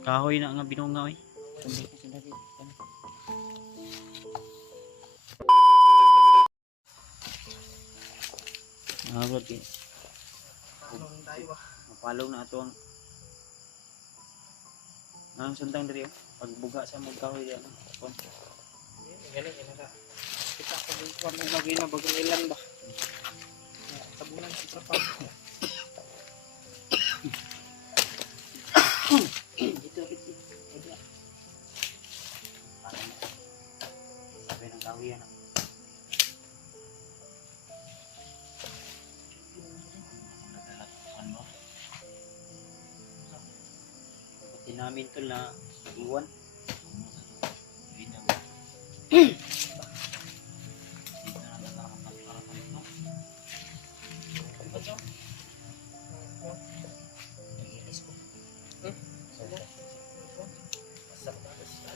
Kahoy na nga binunga oy. Abot eh. Mapalong na ato ang suntang diri pagbuga sa mga kahoy diyan. Galing ka. Kita ko buwan ng lagi na bagong ilan ba. Tabunan si Papa. Dito. Parang sabi ng kahoy yan. Pati namin ito na iwan.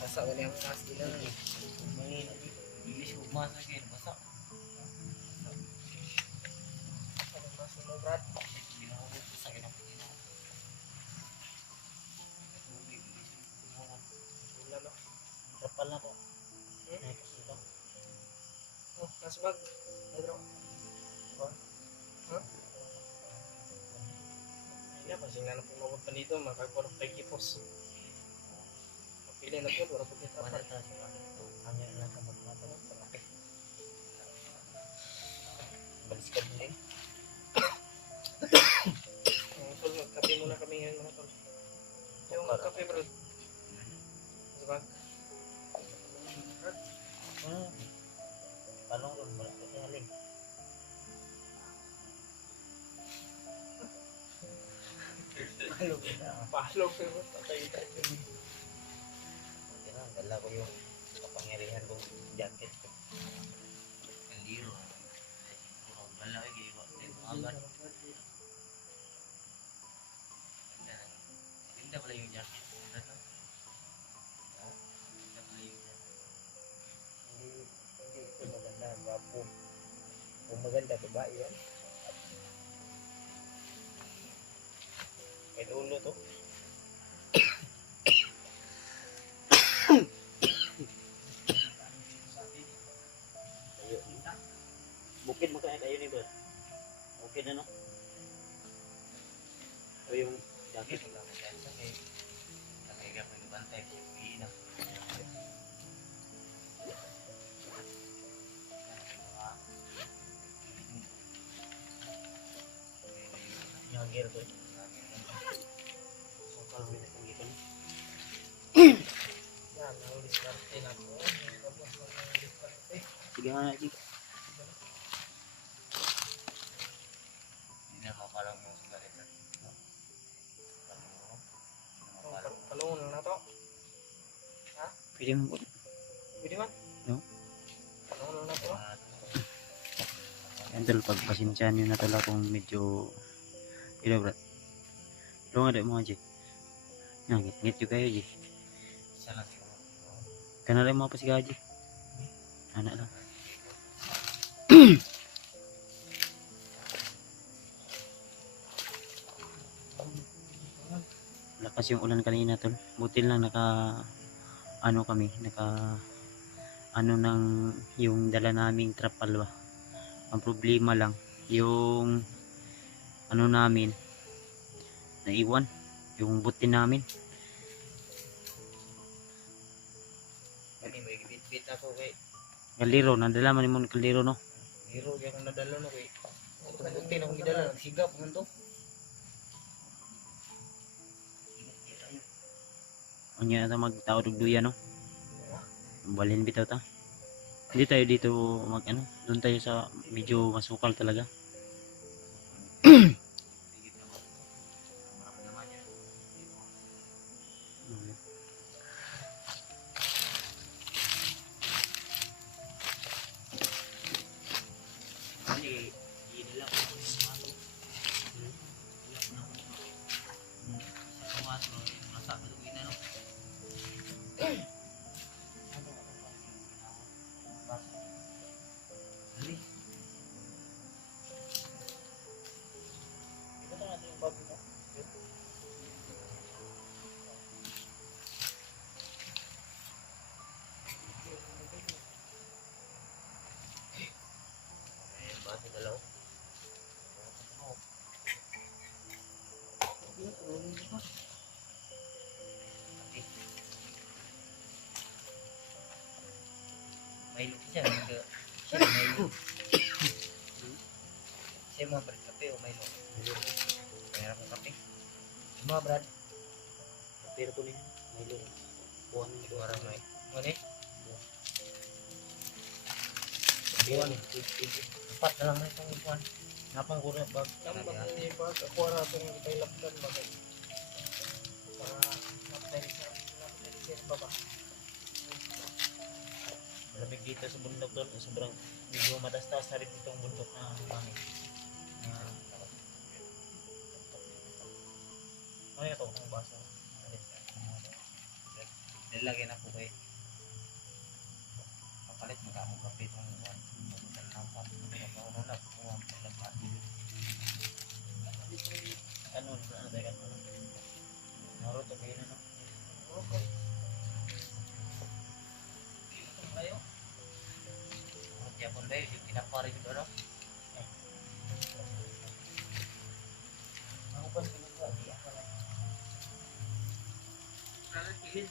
Basa wala yung sas nila. May ilis ko masa kayo. Basa. Sumubrat. Kapal na to. Oh, nasbag. Pedro. Ya, masing na pumabot pa dito, makagporok kay Kipos. Pili na po, wala po kita pa. Kanya lang sa magmataw. Balis ka din. Tol, magkape muna kami ngayon mga tol. Yung kape bro. Sabag. Palong ron mo lang kasi haling. Palong pero tatay tayo. Dala ko yung kapangyarihan kong jacket ko. Ang liro. Dala ko yung agad. Tinda pala yung jacket. Tinda pala yung jacket. Hindi ito maganda. Wapo. Kung maganda, babae yan. Kahit ulo to. Bukid mo kaya kayo ni Bert. Okay na no? O yung jacket mo lang yan. Nakaiga ko yung bantay. Yung iina. Nyagir ko. So kalau may nakangitan. Yan, ang diskarte na po. Sige nga sige. Parang yung sigareta. Palungon na to. Ha? Pwede mo po. Pwede man? No? Palungon na to. Yan tol, pagpasensyahan nyo na tol akong medyo ilo bro. Lo nga mo aja. Ngit juga kayo aja. Salah sih. Kana lang mo pa si gaji. Anak lang. Lakas yung ulan kanina tol. Buti lang naka ng yung dala naming trapal ba. Ang problema lang yung namin naiwan yung buti namin. Kani may bit ako kay Kaliro, nadala man mo kaliro no. Hero gyud akong nadala no kay. Ito buti na akong gidala nagsigap man to. Unya na magtaod og duya no. Balhin bitaw ta. Hindi tayo dito doon tayo sa medyo masukal talaga. Siya may siya mga Brad kape o Milo. Mayroon kong kape. Mga Brad. Pero ko niya. Milo. Buwan Ito arang may. Ano eh? Buwan. Apat na lang na itong buwan. Napang ko na bag. Ang bagay ba ako ra tong ipilapdan ba kay. Para matay sa baba. Malamig dito sa bundok doon. Sobrang medyo matastas na rin itong bundok na bangin. Ano ito? Ang baso. Nilagyan ako kay kapalit magkamong kape itong buwan. Ano? Ano tayo? Naro to kayo na no? Okay. Tayo. Kaya po ba yung pinapari ko ano? Ako pa sinuha di ako lang. Kala tigil.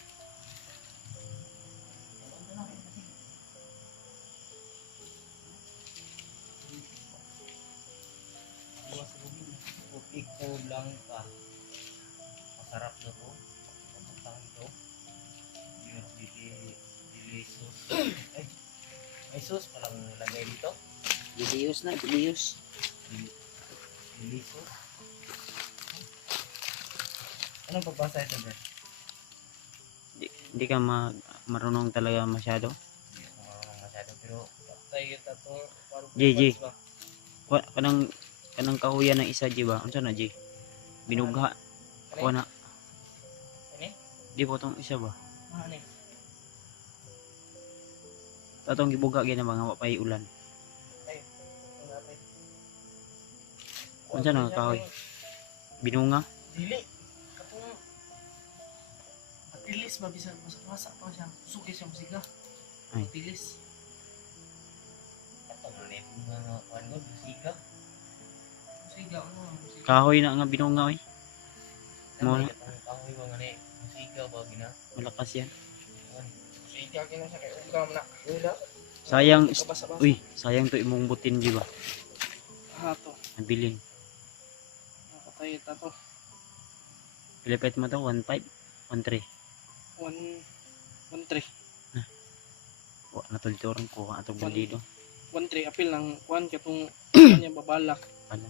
Ikaw lang pa. Masarap na to. Papuntang ito. Delicious. Ay, may sauce palang lagay dito. Delicious na. Delicious. Delicious. Anong pagbasa ito, bro? Hindi ka marunong talaga masyado. Hindi ako marunong masyado pero Tayo kita to. JJ. Kanang kahuyan ng isa, G ba? Unsa na, G? Binugha. Kuha na. Ano? Di po tong isa ba? Ano? Tatong gibuga gina ba nga wapay ulan. Ay. Unsa na kahoy? Binunga. Dili. Katong matilis ba bisan masa pa siya. Suki siya musiga. Ay. Matilis. Ito na yung mga ano, musika. Musiga ano? Musiga. Kahoy na nga binunga oy. Mo na. Ang kahoy mga ano musika ba gina? Malakas yan. Musiga kina siya kay ugam na. Wala. Sayang Kabasa-basa. uy, sayang to imong butin, G ba? Hato. Nabilin. Nakatayo tato. Pilipit mo to 1.5, 1.3. 1-3. Wa natulturan ko atong bandido. 1-3 apil ng kuan katong kanya babalak. Pala.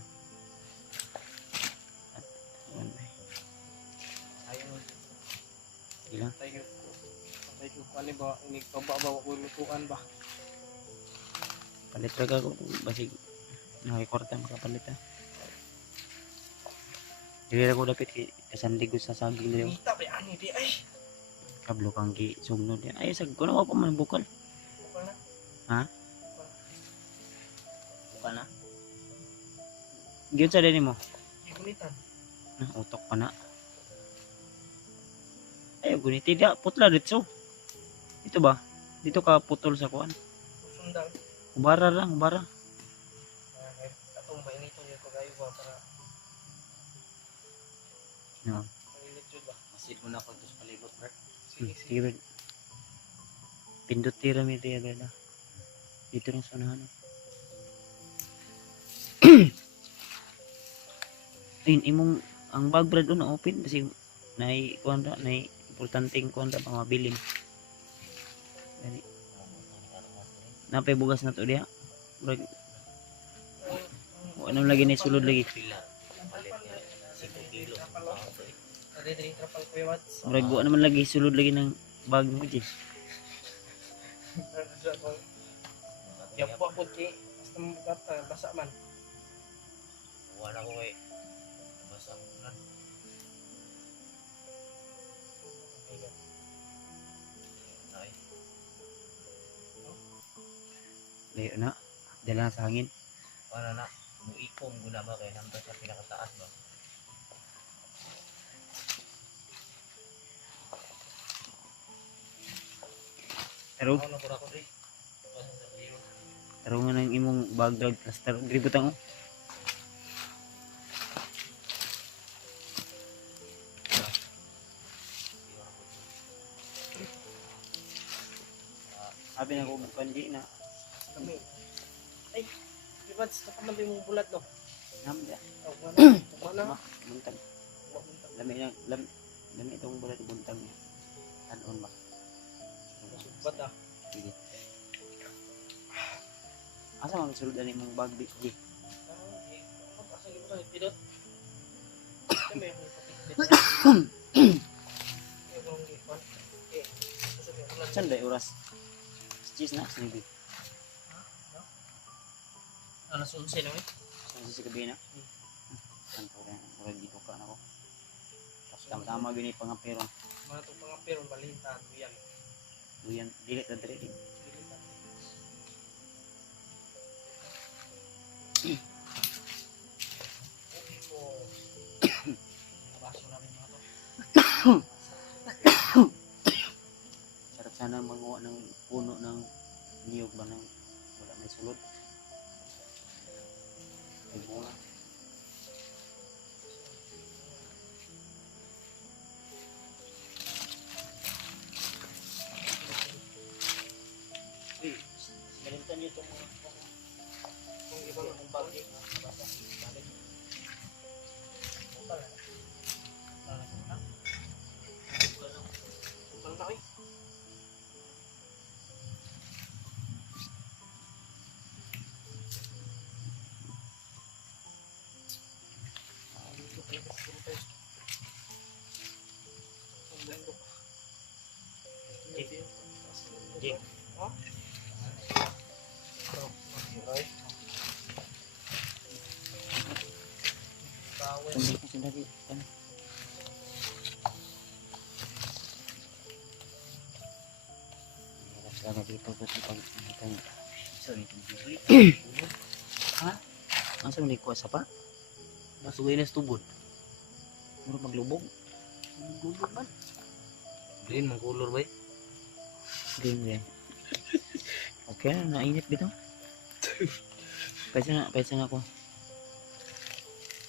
Ayun. Ilang? Tayo ko. Tayo ko ani ba ni kababa ko lutuan ba. Palit ra ka ko basig nakikwarta makapalit ha. Dili ra ko dapit kay kasandig ko sa saging dayo. Kita ba ani di ay. Kablo kang gi sugnod yan. Ay sag ko na pa man bukal. Bukal na. Ha? Buka na. Gyud sa dinhi mo. Igulitan. Utok pa na. Ay guniti dia putla ditso. Dito ba? Dito ka putol sa kuan. Sundang. Ubara lang, ubara. Atong ba inito niyo kagayo ba para No. malinit jud ba. Masid mo na ako ito sa palibot, bro. Sige sige. Sige, Brad. Pindot tira mi tiya, Brad. Dito rin sa unahan. Ayun, imong ang bag, Brad, na open kasi nai kuan ra, nai importanteng kuan ra pa mabilin. Dali. Napay bugas na to diha. Brad, ano lagi ni sulod lagi. Pila. Palit niya. 5 kilo. Ade diri trapal ko watts. Brad, wa naman lagi sulod lagi ng bag mo, Jis. Yang po po ki basta mo bata basa man. Wala ko kay. Basta ko na. Ay. Layo na. Dala na sa hangin. Para na. Muikong guna ba kay nandun sa pinakataas ba? Pero Ako na ko rin. tarungan ng imong bag, Brad. Plaster. Gributang oh. Sabi na ko pandi na. Kami. Ay, Ibads, nakamali mong bulat no. Namda. Oh, mana? Buntag. Lami na lami itong bulat buntag niya. Anon ba? Bata. Sige. Asa man sulod ani mong bag di? Asa gitu kan pidot. Kami yung Saan ba oras? Cheese na sinibi. Alas 11 na eh. Saan sa gabi na? Saan po rin? Murag dito ka na ko. Tapos tama-tama gini pangapiron. Mga itong pangapiron, balintan, yan. Buyan, dilit na dire. Baso namin mga to. Sarap sana manguha ng puno ng niyog ba ng wala may sulod. Ay bunga. Uy, sinalimutan niyo itong Kung iba ng bagay na nabasa, balik. Upal na. Upal na eh. Dito talaga siguro tayo. Ang bundok. Jig. Ha? Okay. Tawel. Hindi ko sinabi. Hirap sana dito kasi pag sorry, ha? Asa mo kuha sa pa? Masugay na sa tubod. Muro maglubog. Maglubog man. Green, mang color ba? Green green. Okay na, nainit dito. Paisa na ako.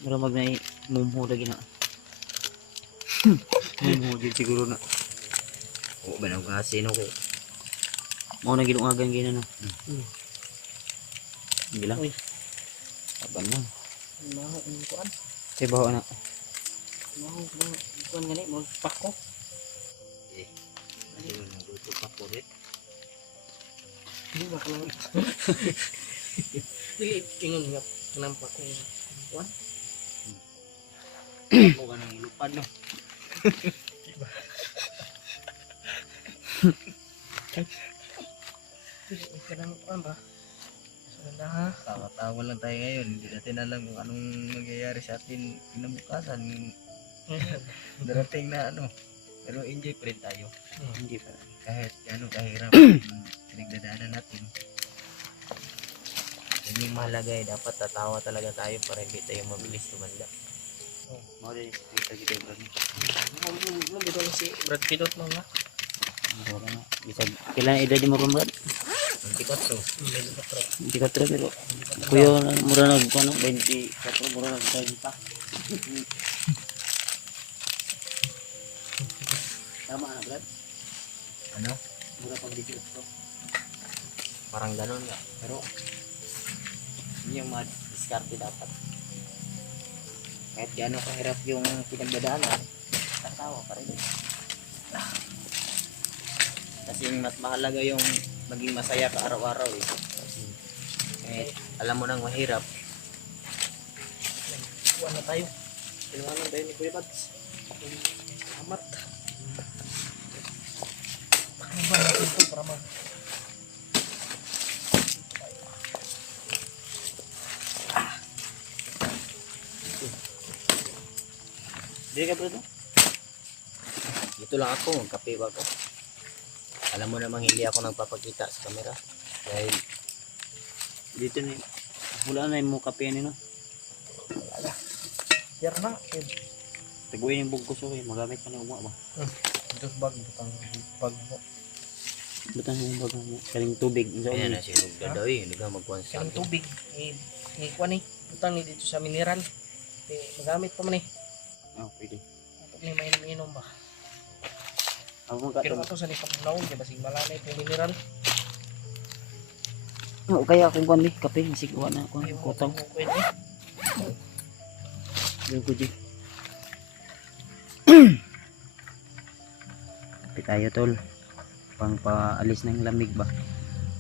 Mura mag na mumho lagi na. Mumho din siguro na. Oo ba nang kasi no ko? Mau na ginuagan gina no. Hindi lang. Uy. Taban lang. Maho ang kuan. Say bawa na. Maho kuan gani mo pako. Ano yung luto pa po rin? Hindi ba lang. Dili ingon nga kanang pako kuan. Ako ka nang ilupad no? Kanang kuan ba? Sanda ha. Tawa-tawa lang tayo ngayon. Hindi natin alam kung anong mangyayari sa atin kinabukasan. Darating na ano. Pero enjoy pa rin tayo. Hindi pa. Kahit ano kahirap yung pinagdadaanan natin. Yan yung mahalaga eh. Dapat tatawa talaga tayo para hindi tayo mabilis tumanda. Mau din kita gitu bro. Mo dito lang si Brad Pitt mo nga. Wala na. Bisa kailan edad mo ron Brad? 24. Hindi ka tra pero kuya na mura nag ano 24 mura nag 30. Tama na Brad. Ano? Mura pang 18. Parang ganun nga. Pero yun yung mga diskarte dapat. Kahit gaano kahirap yung pinagdadaanan, tatawa pa rin. Kasi mas mahalaga yung maging masaya ka araw-araw eh. Kasi kahit alam mo nang mahirap, Kuan na tayo. Kailangan tayo ni Kuya Bads. Salamat. Ano ba natin ito para mag... Di ka bro? dito lang ako, magkape ba ako. Alam mo namang hindi ako nagpapakita sa camera. Dahil Dito ni wala na yung kape ni no. Yara na. Taguin yung bugkos okay, magamit pa ni uwa ba. Ito bag. Butang bag mo. Butang yung bagang mo. Kaling tubig. ayan na si Rugda daw eh, hindi ka magkuhan sa Kanang tubig. Kuan ni. Butang ni dito sa mineral. Magamit pa man eh. Oh, pwede. Ito ni mainom-inom ba. Ako Pero magkatong. ato sa ni pagnaon kay basig malamay po mineral. O kaya akong kuan bi, kape, isig wa na kuan Ayaw mo kutaw. mo pwede. Yo ko di. Kape tayo tol. Pang paalis ng lamig ba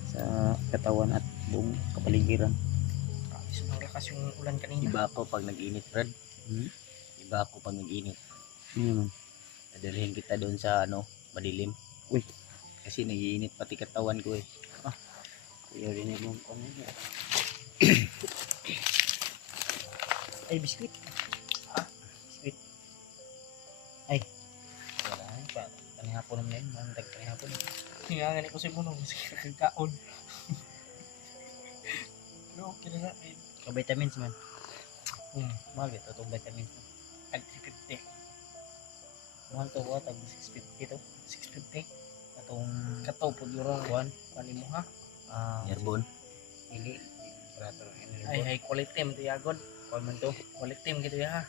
sa katawan at buong kapaligiran. Sobrang lakas yung ulan kanina. Iba ako pag nag-init, Brad. Hmm? Iba ako pag nag-init. Ano naman? Dadalhin kita doon sa madilim. Uy, Kasi nag-iinit pati katawan ko eh. kuya rin mo ano. Ay, biskuit. Sweet. Ay. Wala pa. Panihapon naman yun. Mandag panihapon. Hingangan ko si Munong. Sige, kagkaon. Pero okay na natin. Ka-vitamins man. Hmm. Mahal ito itong vitamins. Tag 350. Mahal to ba? Tag 650 to. 650. Atong Kataw po yung kuhan. Pali mo ha. Yerbon. Ili. Barato. Ay, high quality mo ito yagon. Kuhan man to. Quality mo gitu ya ha.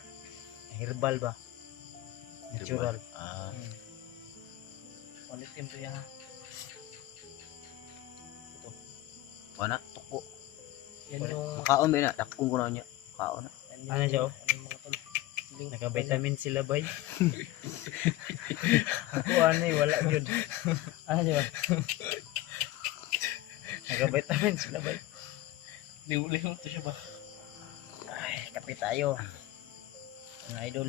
Herbal ba? Natural. Hmm. Quality mo ito ya ha. Wala, tuko. Yan yung... Makaon ba na? Dakong ko na niya. Makaon na. yan yung- Ano siya, oh? Ano yung mga tol? Link. Naka-vitamin sila bay. Ako ano eh, wala yun. Ano diba? Naka-vitamin sila bay. Liw-liw to siya ba? Ay, kape tayo. Mga idol.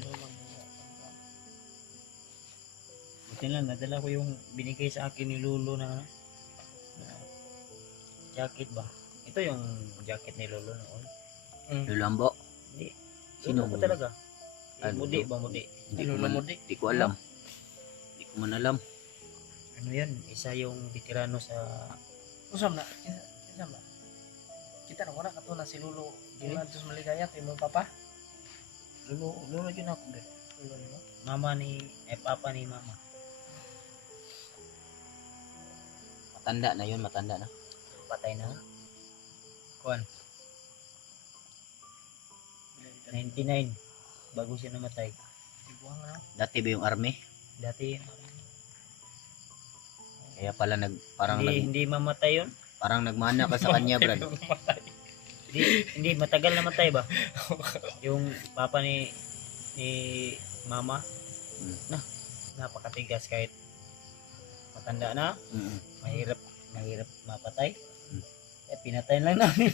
Buti lang, nadala ko yung binigay sa akin ni Lolo na jacket ba? Ito yung jacket ni Lolo noon. Lulambo. Hindi. Sino Lolo ko mo? talaga? Ano Mudi to? ba mudi? Hindi ko Lolo man, mo di? di ko alam. Di ko man alam. Ano yan? Isa yung veterano sa... Usam na. Usam na. Kita na wala kato na si Lolo. Dili na sa maligaya kay mong papa. Lolo yun ako. Bre. Lolo ni mo. Mama ni... papa ni mama. Matanda na yun, matanda na. Patay na. Kuan. 99. Bago siya namatay. Ibuang na. Dati ba yung army? Dati Kaya pala hindi mamatay yun. parang nagmana ka sa kanya, Brad. Hindi matagal namatay ba? Yung papa ni mama. Hmm. Napakatigas kahit matanda na, Mm. mahirap mapatay. Hmm. Pinatay lang namin.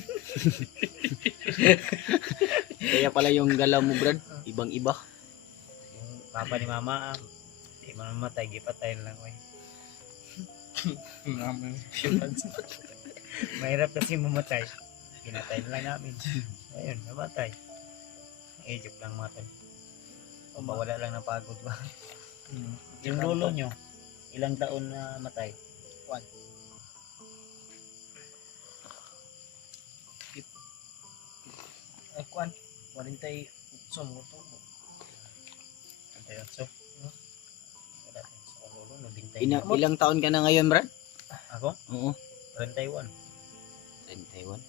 Kaya pala yung galaw mo, Brad, ibang-iba. Yung papa ni mama, di mamatay, gipatay lang ko. Namin. Mahirap kasi mamatay. Pinatay lang namin. Ayun, namatay. Joke lang mga tol. Mawala lang ng pagod ba? Yung lolo nyo, ilang taon na matay? Ay, kuan. 48 mo to. Antay so. Wala sa lolo, nabintay. Ilang taon ka na ngayon, Brad? Ako? Oo. 31. 21.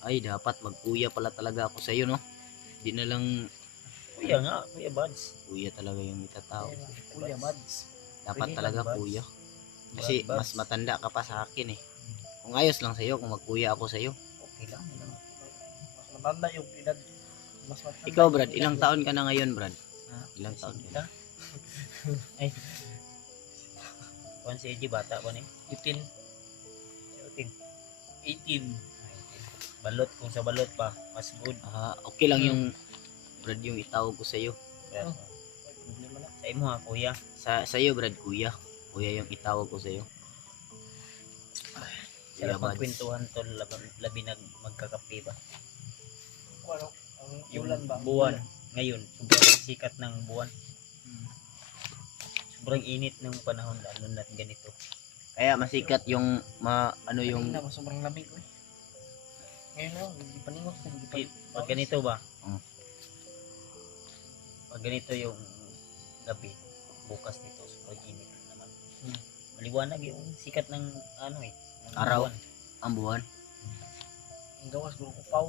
Ay, dapat magkuya pala talaga ako sa iyo, no? Di na lang Kuya nga, Kuya Buds. kuya talaga yung itatao. Kuya Buds. Dapat Pwede talaga lang, Buds. kuya. Kasi Buds. mas matanda ka pa sa akin eh. Kung ayos lang sa iyo, kung magkuya ako sa iyo. Okay lang. Mas matanda yung edad. Mas matanda. Ikaw, yung Brad, edad. ilang taon ka na ngayon, Brad? Ha? Ilang taon ka Sinta? Ay. Kuan si Eji, bata pa ni. 18. 18. Balot, kung sa balot pa, mas good. Okay lang yung Brad yung itawag ko sa iyo. Kaya, Oh. Ay, problema na. sa imo ha, kuya. Sa iyo, Brad, kuya. Kuya yung itawag ko sa iyo. Kuya Sarap Buds. magkwentuhan tol, labi magkakape ba? Ano? Ang Yung ulan ba? buwan. Ngayon, sobrang sikat ng buwan. Sobrang init ng panahon, lalo na ganito. Kaya masikat yung ano yung Kanina, mas sobrang lamig ko eh. Ngayon na, hindi paningot ko. Hindi pa. Pag ganito ba? Mm. Pag ganito yung gabi, bukas nito, sobrang init naman. Hmm. Maliwanag yung sikat ng ano eh. ng Araw. buwan. ang buwan. Ang gawas, guro ko paw.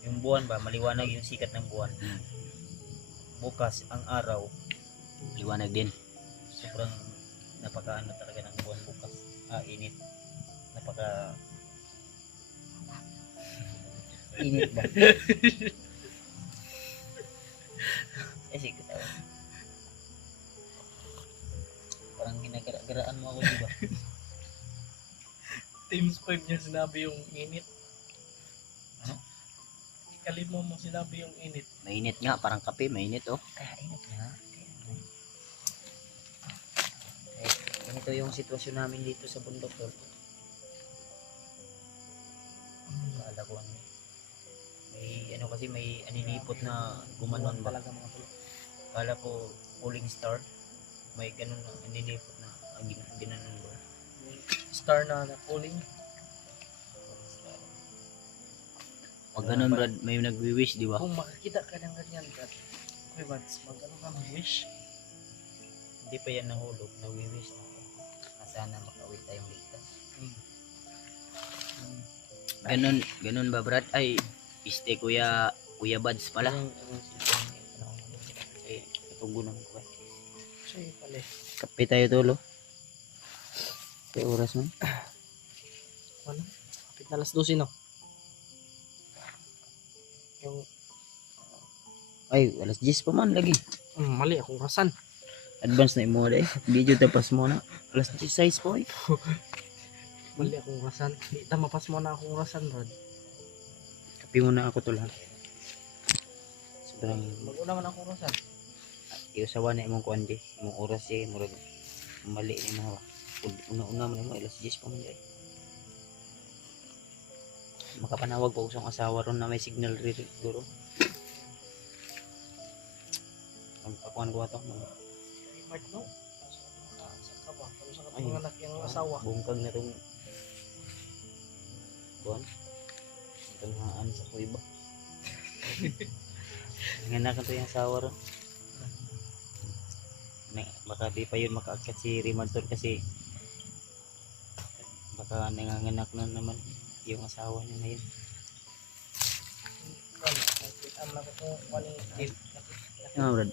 Yung buwan ba, maliwanag yung sikat ng buwan. Hmm. Bukas, ang araw, Liwanag din. sobrang napakaano talaga ng buwan bukas. Init. Napaka Init ba? Eh, sige tayo. Parang ginagara-garaan mo ako, di ba? Times 5 niya sinabi yung init. Ano? Kalimo mo sinabi yung init. Mainit nga, parang kape, mainit oh. Kaya init nga. Eh, ganito yung sitwasyon namin dito sa bundok tol. Kala ko ano. May ano kasi may aninipot na gumanon ba. Talaga mga tol. Kala ko falling star. May ganun na aninipot na ginanon ba. Star na falling. Pag ganun Brad, may nagwi-wish di ba? Kung makakita ka ng ganyan, Brad. Okay, Mads, mag-ano ka, mag-wish. Hindi pa yan nahulog, nagwi-wish na. Sana makauwi tayong ligtas. Ganun ba Brad? Ay, iste Kuya Buds pala. Eh, itunggo naman ko. Siya pala. Kape tayo tulo. Kaya oras man. Ano? Kapit na alas 12 no? Yung Ay, alas 10 pa man lagi. mali akong rasan. Advance na imo dai. Video tapas mo na. Alas 16 po eh. Mali akong rasan. Di ta mapas mo na akong rasan, Brad. Kape muna ako tol ha. Sobrang Mag-una man akong rasan. iusawa na imong kuan di. Imong oras eh murag mali ni mo. Una-una man mo alas 10 pa man dai. Makapanawag ko sa asawa ron na may signal rin guro. Ang kakuan ko ato. Mark no? Sa ka ba? Kung sa Ay. katong anak yung asawa. Bungkag na tong kuan. Itong haan sa kuiba. Nganak na to yung asawa ron. Baka di pa yun makaakyat si Rimantor kasi baka nanganganak na naman yung asawa niya ngayon. Nakita mo na ko kung waling tip. Brad.